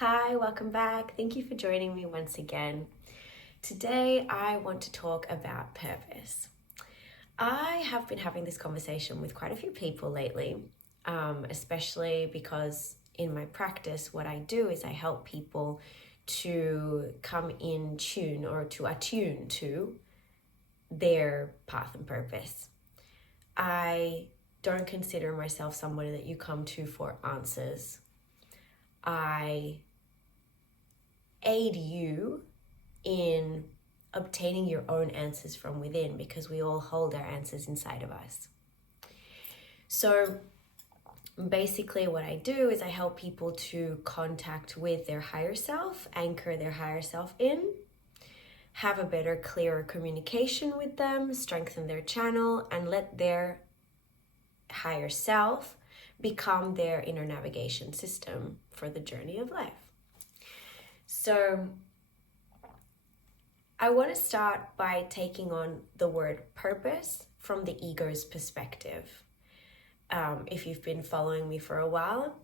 Hi, welcome back. Thank you for joining me once again. Today, I want to talk about purpose. I have been having this conversation with quite a few people lately, especially because in my practice, what I do is I help people to come in tune or to attune to their path and purpose. I don't consider myself somebody that you come to for answers. I aid you in obtaining your own answers from within because we all hold our answers inside of us. So basically what I do is I help people to contact with their higher self, anchor their higher self in, have a better, clearer communication with them, strengthen their channel, and let their higher self become their inner navigation system for the journey of life. So I want to start by taking on the word purpose from the ego's perspective. If you've been following me for a while,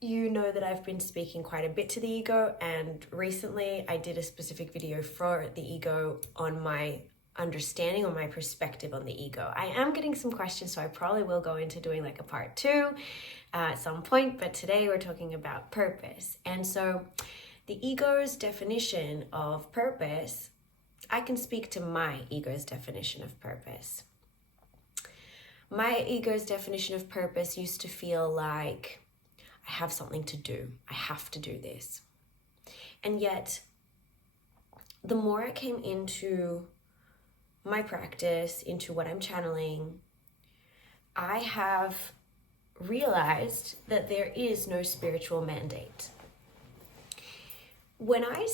you know that I've been speaking quite a bit to the ego, and recently I did a specific video for the ego on my understanding, on my perspective on the ego. I am getting some questions, so I probably will go into doing like a part 2 at some point, but today we're talking about purpose. And so the ego's definition of purpose, I can speak to my ego's definition of purpose. My ego's definition of purpose used to feel like I have something to do. I have to do this. And yet, the more I came into my practice, into what I'm channeling, I have realized that there is no spiritual mandate. When I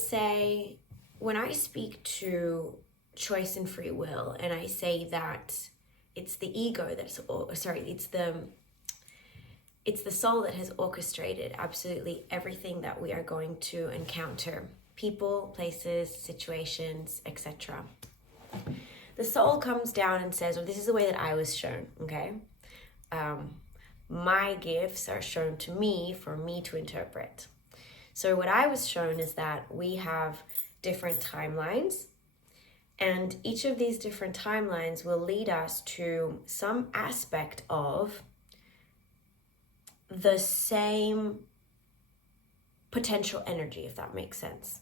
speak to choice and free will, and I say that it's the ego it's the soul that has orchestrated absolutely everything that we are going to encounter, people, places, situations, etc. The soul comes down and says, well, this is the way that I was shown, okay? My gifts are shown to me for me to interpret. So what I was shown is that we have different timelines, and each of these different timelines will lead us to some aspect of the same potential energy, if that makes sense.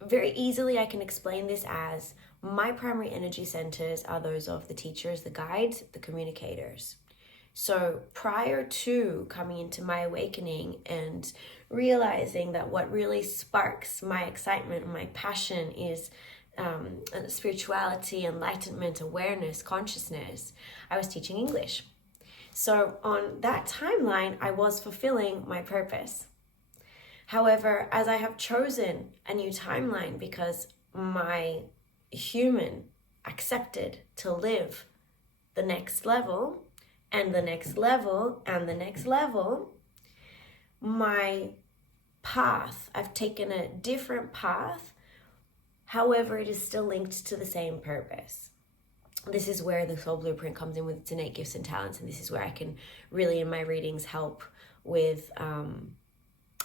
Very easily, I can explain this as my primary energy centers are those of the teachers, the guides, the communicators. So prior to coming into my awakening and realizing that what really sparks my excitement and my passion is spirituality, enlightenment, awareness, consciousness, I was teaching English. So on that timeline, I was fulfilling my purpose. However, as I have chosen a new timeline because my human accepted to live the next level and the next level and the next level, my path, I've taken a different path. However, it is still linked to the same purpose. This is where the soul blueprint comes in with its innate gifts and talents, and this is where I can really, in my readings, help with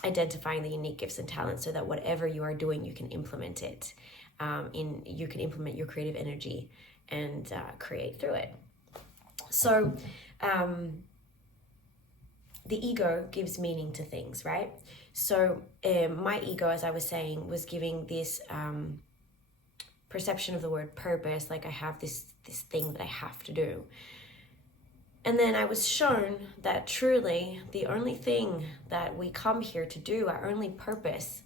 identifying the unique gifts and talents so that whatever you are doing, you can implement it. You can implement your creative energy and create through it. So the ego gives meaning to things, right? So my ego, as I was saying, was giving this perception of the word purpose, like I have this thing that I have to do. And then I was shown that truly the only thing that we come here to do, our only purpose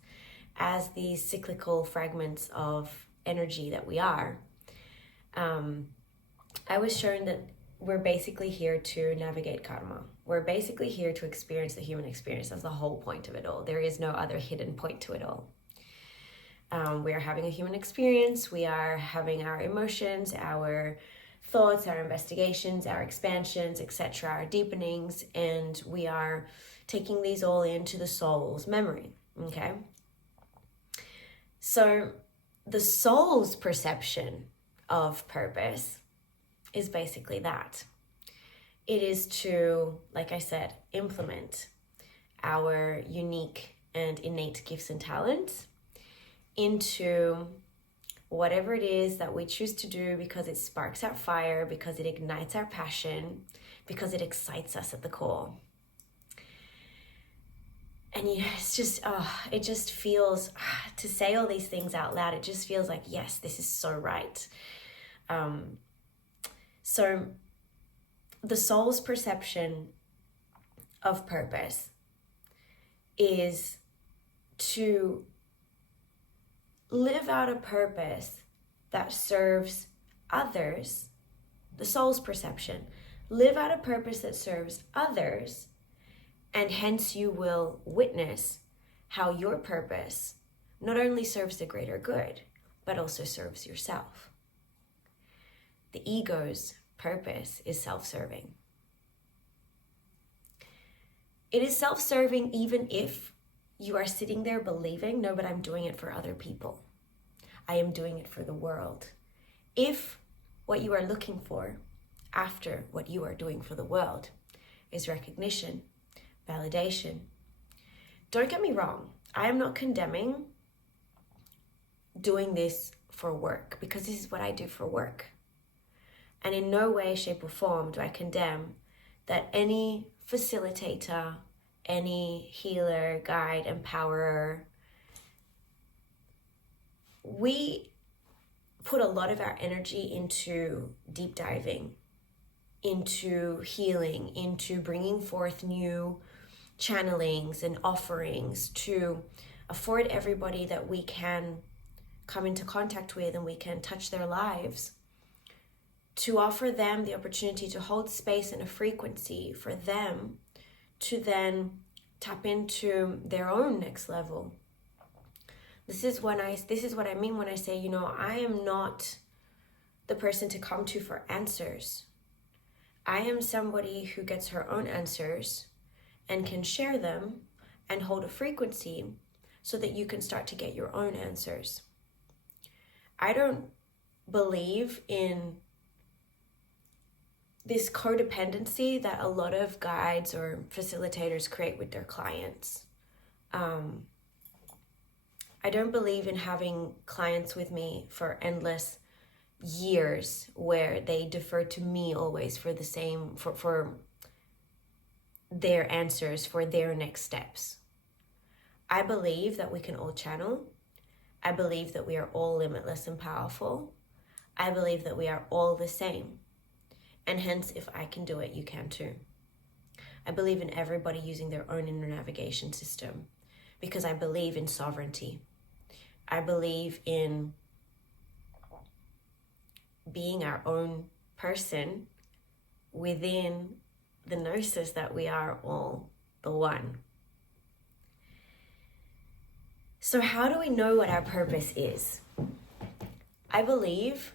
as these cyclical fragments of energy that we are, I was shown that we're basically here to navigate karma. We're basically here to experience the human experience. That's the whole point of it all. There is no other hidden point to it all. We are having a human experience. We are having our emotions, our thoughts, our investigations, our expansions, etc., our deepenings, and we are taking these all into the soul's memory, okay? So the soul's perception of purpose is basically that. It is to, like I said, implement our unique and innate gifts and talents into whatever it is that we choose to do, because it sparks our fire, because it ignites our passion, because it excites us at the core. And it's just, it just feels, to say all these things out loud, it just feels like, yes, this is so right. So the soul's perception of purpose is to live out a purpose that serves others. The soul's perception, live out a purpose that serves others, and hence you will witness how your purpose not only serves the greater good, but also serves yourself. The ego's purpose is self-serving. It is self-serving even if you are sitting there believing, no, but I'm doing it for other people. I am doing it for the world. If what you are looking for after what you are doing for the world is recognition, validation, don't get me wrong, I am not condemning doing this for work, because this is what I do for work. And in no way, shape, or form do I condemn that any facilitator, any healer, guide, empowerer, we put a lot of our energy into deep diving, into healing, into bringing forth new channelings and offerings to afford everybody that we can come into contact with and we can touch their lives, to offer them the opportunity to hold space and a frequency for them to then tap into their own next level. This is what I mean when I say, I am not the person to come to for answers. I am somebody who gets her own answers and can share them and hold a frequency so that you can start to get your own answers. I don't believe in this codependency that a lot of guides or facilitators create with their clients. I don't believe in having clients with me for endless years where they defer to me always for the same, for their answers, for their next steps. I believe that we can all channel. I believe that we are all limitless and powerful. I believe that we are all the same. And hence, if I can do it, you can too. I believe in everybody using their own inner navigation system because I believe in sovereignty. I believe in being our own person within the gnosis that we are all the one. So how do we know what our purpose is? I believe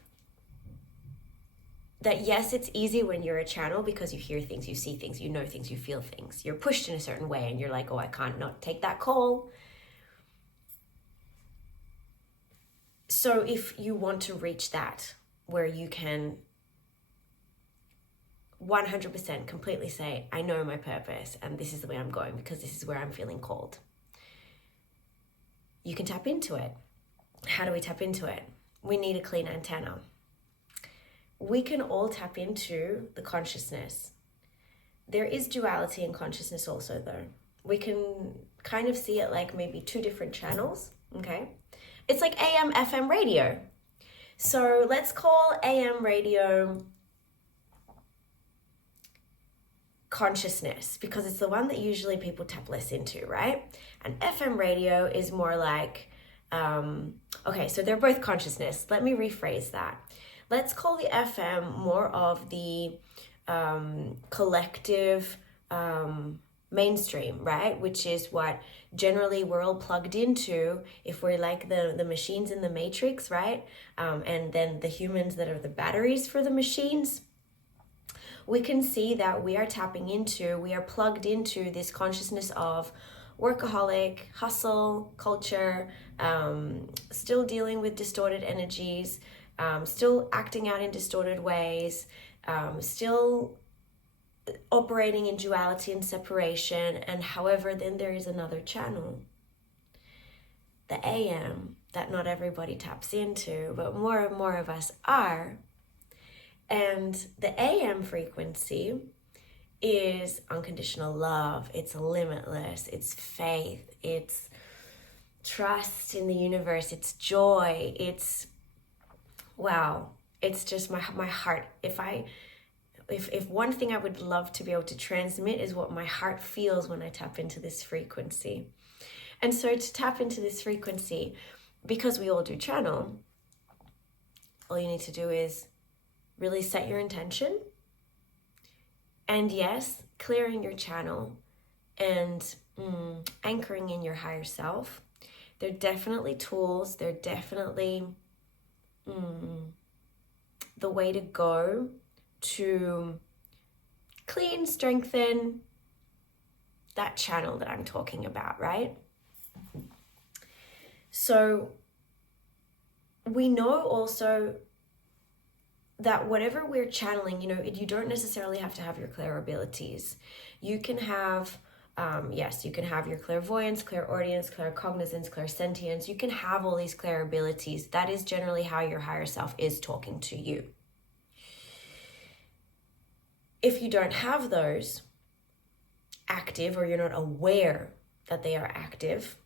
that yes, it's easy when you're a channel because you hear things, you see things, you know things, you feel things. You're pushed in a certain way and you're like, oh, I can't not take that call. So if you want to reach that, where you can 100% completely say, I know my purpose and this is the way I'm going because this is where I'm feeling called, you can tap into it. How do we tap into it? We need a clean antenna. We can all tap into the consciousness. There is duality in consciousness also though. We can kind of see it like maybe two different channels, okay? It's like AM, FM radio. So let's call AM radio consciousness because it's the one that usually people tap less into, right? And FM radio is more like, okay, so they're both consciousness. Let me rephrase that. Let's call the FM more of the collective mainstream, right? Which is what generally we're all plugged into if we're like the machines in the matrix, right? And then the humans that are the batteries for the machines. We can see that we are we are plugged into this consciousness of workaholic, hustle, culture, still dealing with distorted energies, still acting out in distorted ways, still operating in duality and separation. And however, then there is another channel, the AM, that not everybody taps into, but more and more of us are. And the AM frequency is unconditional love. It's limitless. It's faith. It's trust in the universe. It's joy. It's, wow. It's just my heart. If one thing I would love to be able to transmit is what my heart feels when I tap into this frequency. And so to tap into this frequency, because we all do channel, all you need to do is really set your intention. And yes, clearing your channel and anchoring in your higher self. They're definitely tools. They're definitely the way to go to clean, strengthen that channel that I'm talking about, right? So we know also that whatever we're channeling, you don't necessarily have to have your clair abilities. You can have, you can have your clairvoyance, clairaudience, claircognizance, clairsentience. You can have all these clair abilities. That is generally how your higher self is talking to you. If you don't have those active, or you're not aware that they are active,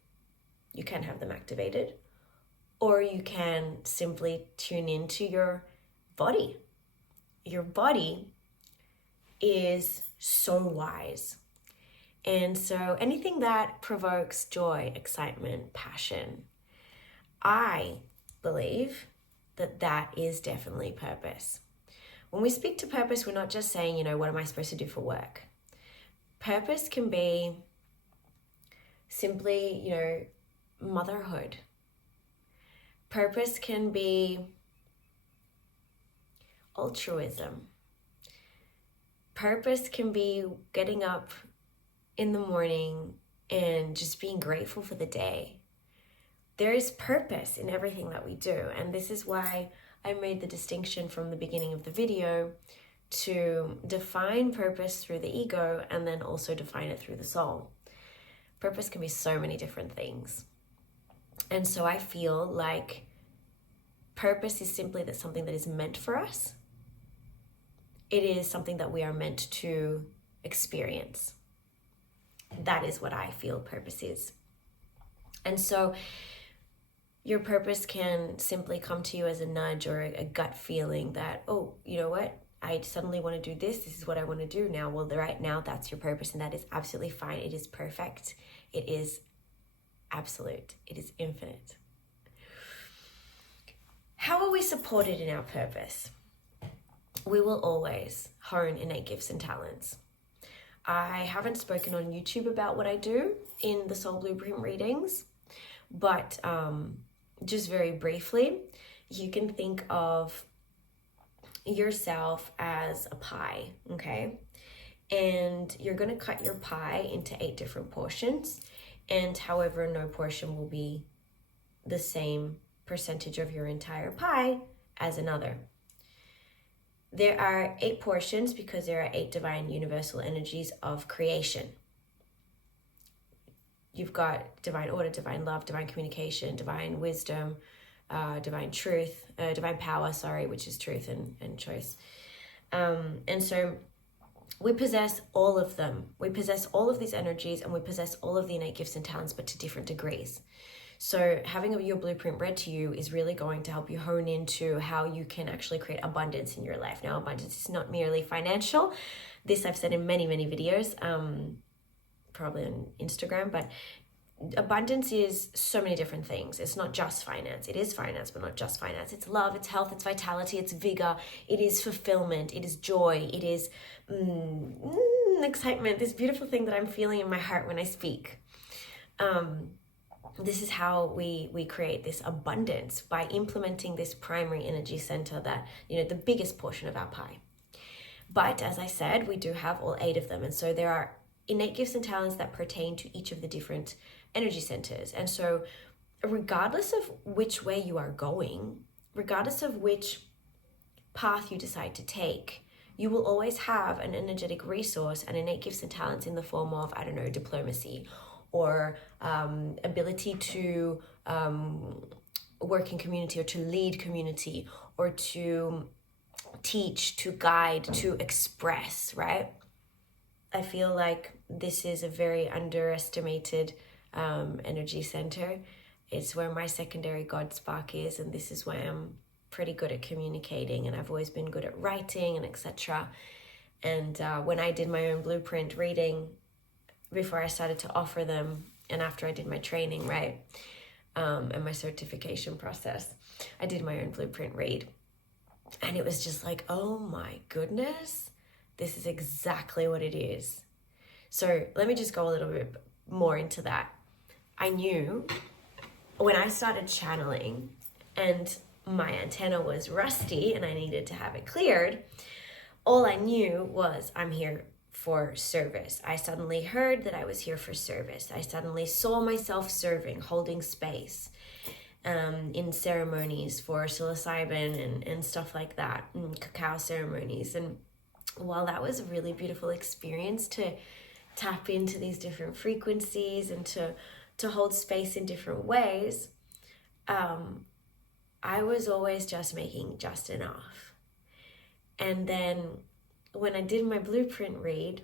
you can have them activated. Or you can simply tune into your body. Your body is so wise. And so anything that provokes joy, excitement, passion, I believe that that is definitely purpose. When we speak to purpose, we're not just saying, what am I supposed to do for work? Purpose can be simply, motherhood. Purpose can be altruism. Purpose can be getting up in the morning and just being grateful for the day. There is purpose in everything that we do. And this is why I made the distinction from the beginning of the video to define purpose through the ego and then also define it through the soul. Purpose can be so many different things. And so I feel like purpose is simply that something that is meant for us. It is something that we are meant to experience. That is what I feel purpose is. And so your purpose can simply come to you as a nudge or a gut feeling that, oh, you know what? I suddenly want to do this. This is what I want to do now. Well, right now, that's your purpose, and that is absolutely fine. It is perfect. It is absolute. It is infinite. How are we supported in our purpose? We will always hone innate gifts and talents. I haven't spoken on YouTube about what I do in the Soul Blueprint readings, but just very briefly, you can think of yourself as a pie, okay? And you're going to cut your pie into 8 different portions, and however, no portion will be the same percentage of your entire pie as another. There are 8 portions because there are 8 divine universal energies of creation. You've got divine order, divine love, divine communication, divine wisdom, divine truth, divine power, which is truth and choice. And so we possess all of them. We possess all of these energies, and we possess all of the innate gifts and talents, but to different degrees. So having your blueprint read to you is really going to help you hone into how you can actually create abundance in your life. Now, abundance is not merely financial. This I've said in many, many videos, probably on Instagram, but abundance is so many different things. It's not just finance. It is finance, but not just finance. It's love, it's health, it's vitality, it's vigor, it is fulfillment, it is joy, it is excitement, this beautiful thing that I'm feeling in my heart when I speak. This is how we create this abundance, by implementing this primary energy center that, the biggest portion of our pie. But as I said, we do have all 8 of them. And so there are innate gifts and talents that pertain to each of the different energy centers. And so regardless of which way you are going, regardless of which path you decide to take, you will always have an energetic resource and innate gifts and talents in the form of, I don't know, diplomacy or ability to work in community or to lead community or to teach, to guide, to express, right? I feel like this is a very underestimated energy center. It's where my secondary God spark is, and this is where I'm pretty good at communicating, and I've always been good at writing and etc. And when I did my own blueprint reading, before I started to offer them, and after I did my training, right, and my certification process, I did my own blueprint read. And it was just like, oh my goodness, this is exactly what it is. So let me just go a little bit more into that. I knew when I started channeling and my antenna was rusty and I needed to have it cleared, all I knew was I'm here for service. I suddenly heard that I was here for service. I suddenly saw myself serving, holding space in ceremonies for psilocybin and stuff like that, and cacao ceremonies. And while that was a really beautiful experience to tap into these different frequencies and to hold space in different ways, I was always just making just enough. And then when I did my blueprint read,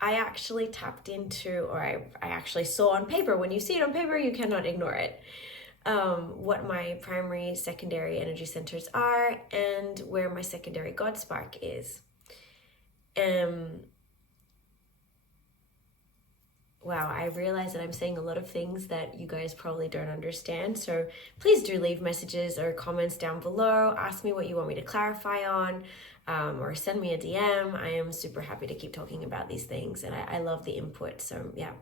I actually tapped into, or I actually saw on paper, when you see it on paper, you cannot ignore it, what my primary, secondary energy centers are and where my secondary God spark is. Wow, I realize that I'm saying a lot of things that you guys probably don't understand. So please do leave messages or comments down below. Ask me what you want me to clarify on, or send me a DM. I am super happy to keep talking about these things, and I love the input. So yeah.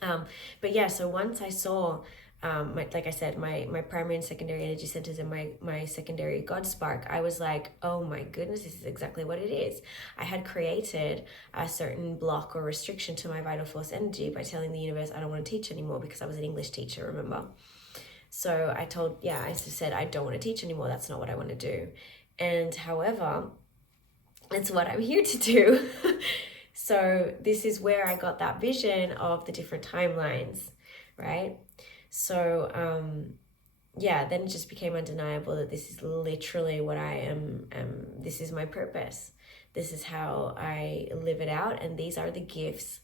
But yeah, so once I saw, like I said, my primary and secondary energy centers and my secondary God spark, I was like, oh my goodness, this is exactly what it is. I had created a certain block or restriction to my vital force energy by telling the universe I don't want to teach anymore, because I was an English teacher, remember? So I said, I don't want to teach anymore. That's not what I want to do. And however, it's what I'm here to do. So this is where I got that vision of the different timelines, right? So, then it just became undeniable that this is literally what I am. This is my purpose. This is how I live it out. And these are the gifts,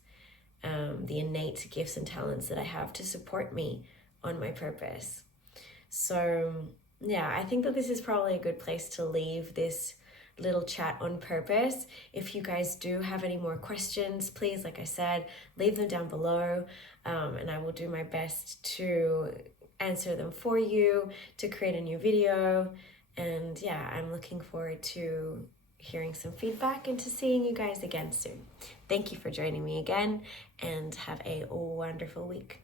the innate gifts and talents that I have to support me on my purpose. So, yeah, I think that this is probably a good place to leave this little chat on purpose. If you guys do have any more questions, please, like I said, leave them down below, and I will do my best to answer them for you, to create a new video. And yeah, I'm looking forward to hearing some feedback and to seeing you guys again soon. Thank you for joining me again, and have a wonderful week.